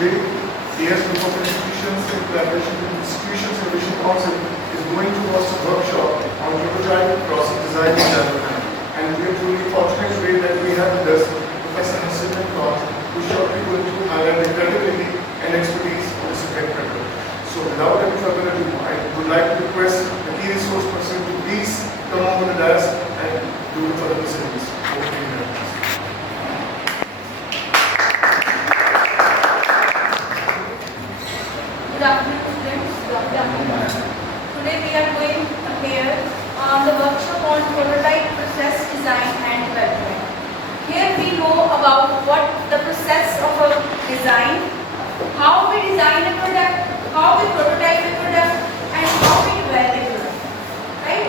today, AS Group of Institutions in collaboration with Institutions Innovation Council is going to host a workshop on prototype, process design and development. And we are truly fortunate today that we have with us Professor Nasruddin Khan, who is shortly going to highlight the credibility and expertise of the subject matter. So without any further ado, I would like to request the key resource person to please come over the dais and do the further proceedings. Over to you, Madam. Good afternoon, students. Good afternoon. Today we are going here on the workshop on prototype, process design and development. Here we know about what the process of a design, how we design a product, how we prototype a product and how we develop a product. Right?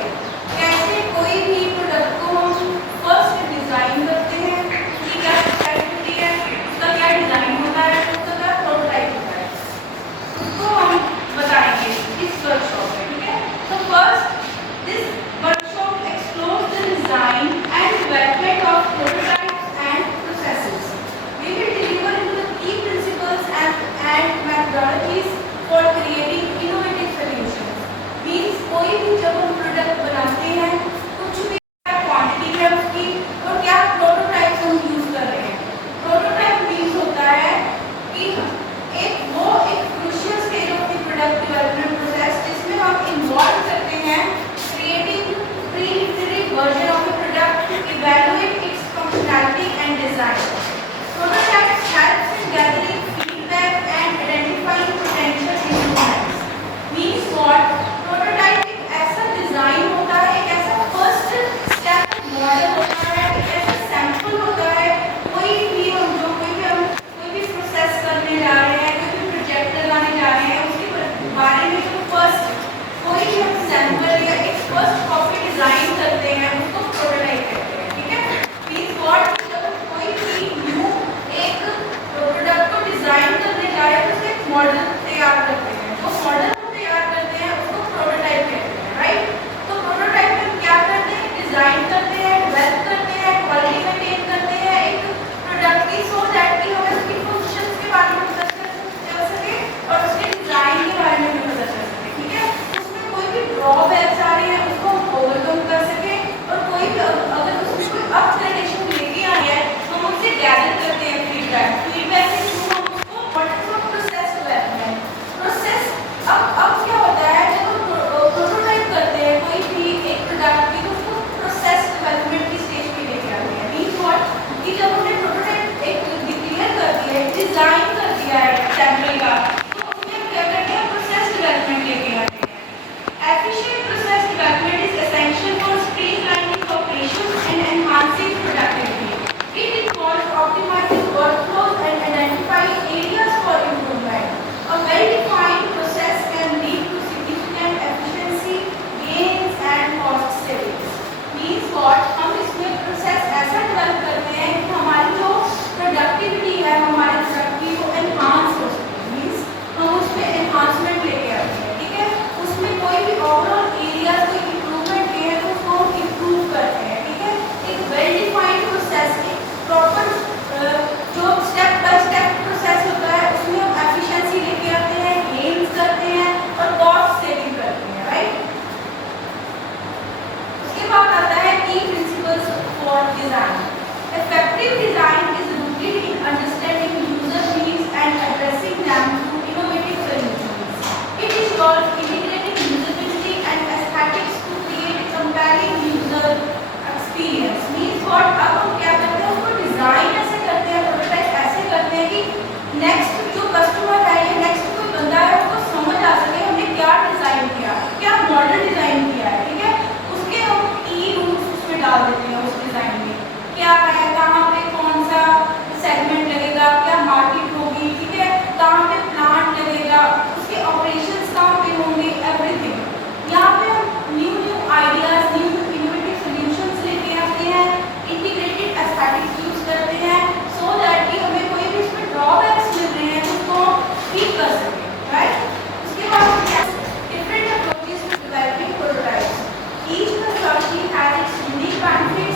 कैसे कोई भी product को हम first design करते हैं, उसकी क्या process होती है, उसका क्या डिजाइन होता है, उसका क्या प्रोटोटाइप होता है, उसको हम बताएंगे इस वर्कशॉप में. ठीक है? So first, this workshop explores the design and development of prototypes and processes. We will deliver into the key principles and methodologies for creating innovative solutions. Means कोई भी जब हम प्रोडक्ट बनाते हैं, कुछ भी क्या क्वांटिटी है उसकी और क्या प्रोटोटाइप्स हम यूज कर रहे हैं. प्रोटोटाइप मीन्स होता है कि एक crucial stage of the product development process जिसमें हम इन्वॉल्व करते हैं creating preliminary version of the product to evaluate its functionality and design. Prototypes helps in gathering feedback and identifying potential improvements. Means what? Prototype एक ऐसा design होता है, एक ऐसा फर्स्ट स्टेप मॉडल होता है, एक ऐसा सैंपल होता है. कोई भी प्रोसेस करने जा रहे हैं, कोई भी प्रोजेक्ट लगाने जा रहे हैं, उसके बारे में जो फर्स्ट कोई भी हम सैंपल या एक फर्स्ट कॉपी डिजाइन करते हैं उसको प्रोटोटाइप कहते हैं. ठीक है? Means what? जब कोई भी न्यू एक प्रोडक्ट को डिजाइन करने जा रहे हैं तो उसका एक मॉडल तैयार करते हैं. जो मॉडल को तैयार करते हैं उसको प्रोटोटाइप कहते हैं. राइट? तो प्रोटोटाइप में क्या करते हैं? डिजाइन करते हैं, डेवलप करते हैं, क्वालिटी मेंटेन करते हैं एक प्रोडक्ट की, सो दैट कि हमें उसकी फंक्शंस के बारे में पता चल सके और उसके डिजाइन के बारे में भी पता चल सके. ठीक है? उसमें कोई भी ड्रॉबैक्स आ रहे हैं उसको हम ओवरकम कर सके और कोई भी अगर उसमें कोई अपग्रेडेशन लेके आ रहा है तो हम उससे गैदर करते हैं फीडबैक के थ्रू हम उसको प्रोसेस डेवलपमेंट प्रोसेस. अब क्या होता है जब हम प्रोटोटाइप करते हैं कोई भी एक प्रोडक्ट की तो उसको प्रोसेस डेवलपमेंट की स्टेज पे लेके आते हैं. Means what? कि जब हमने प्रोटोटाइप एक डिक्लेयर कर दिया है, डिजाइन कर दिया है सैंपल का, तो उसमें हम क्या करते हैं? प्रोसेस डेवलपमेंट लेके आते हैं. Efficient process development is essential for streamlining operations and enhancing productivity. It involves optimizing workflows and identifying areas for improvement. A well-defined process can lead to significant efficiency gains and cost savings. Means what? हम इसमें process ऐसा develop करते हैं कि हमारी जो productivity है हमारे प्रोडक्ट की वो एनहांस हो सके. मीन्स हम उसमें एनहांसमेंट लेके आते हैं. ठीक है? उसमें कोई भी ओवरऑल एरिया कोई इम्प्रूवमेंट है तो उसको इम्प्रूव करते हैं. ठीक है? एक वेल डिफाइंड प्रोसेस, एक प्रॉपर जो स्टेप बाय स्टेप प्रोसेस होता है उसमें हम एफिशिएंसी लेके आते हैं, गेन्स करते हैं और कॉस्ट सेविंग करते हैं. राइट? उसके बाद आता है की principles for design. Effective design is rooted in understanding user needs and addressing them through innovative solutions. It involves integrating usability and aesthetics to create a compelling user experience. Means what? अब हम क्या करते हैं? उसको design ऐसे करते हैं, prototype ऐसे करते हैं कि नेक्स्ट जो कस्टमर है या नेक्स्ट कोई बंदा है उसको समझ आ सके हमने क्या डिजाइन किया, क्या मॉडल डिजाइन किया है. ठीक है? उसके हम की रूल्स उसमें डाल देते हैं. उस डिजाइन में क्या है, कहाँ पे कौन सा सेगमेंट लगेगा, क्या मार्केट होगी. ठीक है? कहाँ पे प्लांट लगेगा, उसके ऑपरेशंस कहाँ पे होंगे, एवरीथिंग. यहाँ पे हम new ideas, new innovative solutions लेके आते हैं, इंटीग्रेटेड एस्थेटिक्स यूज करते हैं सो दैट कि हमें कोई भी इसमें ड्रॉबैक्स मिल रहे हैं तो उसको ठीक कर सकें. राइट? उसके बाद different approaches to developing prototypes. Each methodology has its unique benefit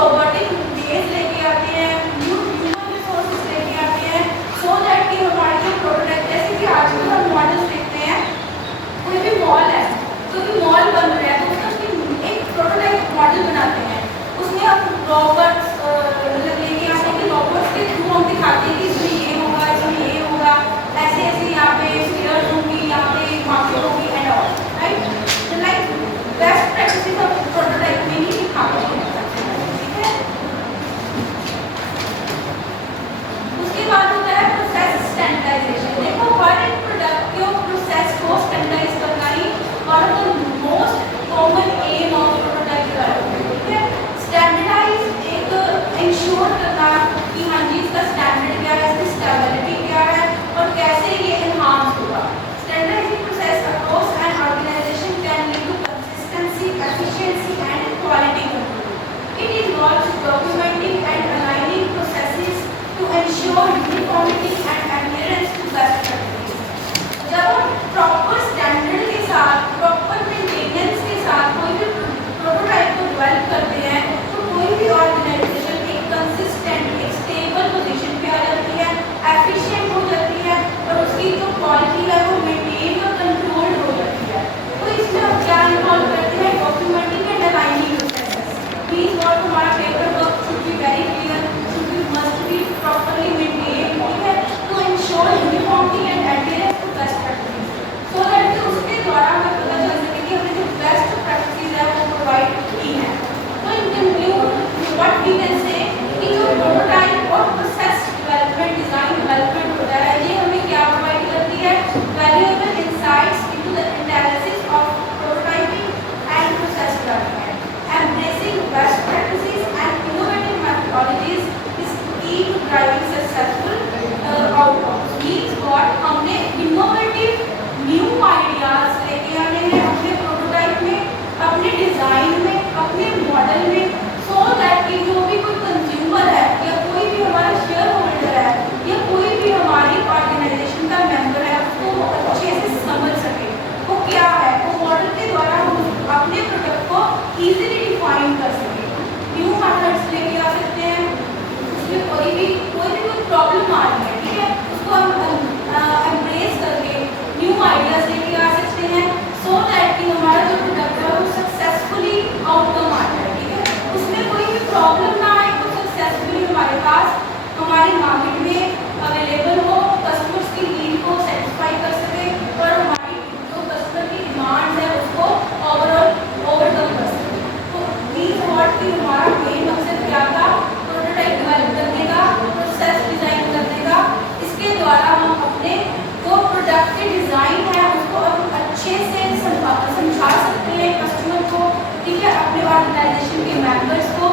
robotic base लेके आते हैं, न्यू ह्यूमन रिसोर्सेज लेके आते हैं, सो दैट कि हमारे जो प्रोडक्ट, जैसे कि आजकल हम मॉडल्स देखते हैं, कोई भी मॉल है, कोई भी मॉल बन रहा है तो उसका एक प्रोटोटाइप मॉडल बनाते हैं, उसमें हम रोबोट्स लेके आते हैं कि रोबोट्स के थ्रू हम दिखाते हैं कि इसमें ये होगा, इसमें ये होगा, ऐसे ऐसे यहाँ पे स्टेयर्स होंगी, यहाँ पे मार्केट होगी and all, right. Like best practices हम प्रोटोटाइप में ही दिखाते हैं, ठीक है। उसके बाद होता है प्रोसेस स्टैंडर्डाइजेशन। देखो हर एक प्रोडक्ट के प्रोसेस को स्टैंडर्डाइज करना ही one of the most common aim of prototype development, ठीक है। स्टैंडर्डाइज एक इंश्योर करना कि हाँ जी इसका स्टैंडर्ड क्या है, इसकी स्टेबिलिटी क्या है और कैसे ये एनहांस होगा। Standardizing process across an organization can lead to consistency, efficiency and quality control. It involves documenting and aligning processes to ensure uniformity and adherence to best practices। जब हम प्रॉपर स्टैंडर्ड के साथ, प्रॉपर मेंटेनेंस के साथ कोई भी prototype को develop करते हैं तो कोई भी ऑर्गेनाइजेशन एक कंसिस्टेंट, एक स्टेबल पोजीशन पे आ जाती है, एफिशिएंट हो जाती है और उसकी जो क्वालिटी है वो मेंटेन और कंट्रोल्ड हो जाती है। तो इसमें हम क्या इन्वॉल्व करते हैं, documenting and aligning processes. Means what, हमारा paper work should be very clear, must be properly maintained, ठीक है, to ensure uniformity and adherence to best practices, so that कि उसके द्वारा हमें पता चल सके कि हमने जो बेस्ट प्रैक्टिसेस है वो प्रोवाइड की है। तो in conclude what we can say कि जो प्रोटोटाइप और प्रोसेस डेवलपमेंट, डिजाइन डेवलपमेंट होता है, ये हमें क्या प्रोवाइड करती है, valuable insights into the analysis of prototyping and process development, embracing best practices and innovative methodologies to driving successful outcomes। Means what, हमने innovative new ideas लेके आने हैं अपने प्रोटोटाइप में, अपने डिजाइन में, अपने मॉडल में, so that कि जो भी कोई कंज्यूमर है या कोई भी हमारा शेयर होल्डर है या कोई भी हमारी ऑर्गेनाइजेशन का मेंबर है उसको वो अच्छे से समझ सके वो क्या है, वो मॉडल के द्वारा हम अपने प्रोडक्ट को इजीली डिफाइन कर सके। न्यू मेथड्स लेके आ सकते हैं, कोई भी प्रॉब्लम आ रही है, ठीक है, उसको हम एम्ब्रेस करके न्यू आइडियाज लेके आ सकते हैं, सो दैट कि हमारा जो प्रोडक्ट है वो सक्सेसफुली आउटकम आ जाए, ठीक है, उसमें कोई भी प्रॉब्लम ना आए, वो सक्सेसफुली हमारे पास हमारी मार्केट में अवेलेबल हो, कस्टमर्स की नीड को सेटिस्फाई कर सके और हमारी जो कस्टमर की डिमांड है उसको ओवरऑल ओवरकम कर सके। तो मीन्स व्हाट कि हमारा मेन मकसद क्या था, प्रोटोटाइप डेवलप करने का, प्रोसेस डिजाइन करने का, इसके द्वारा हम अपने जो प्रोडक्ट के डिजाइन है उसको हम अच्छे से समझा सकते हैं कस्टमर को, ठीक है, अपने ऑर्गेनाइजेशन के मेंबर्स को,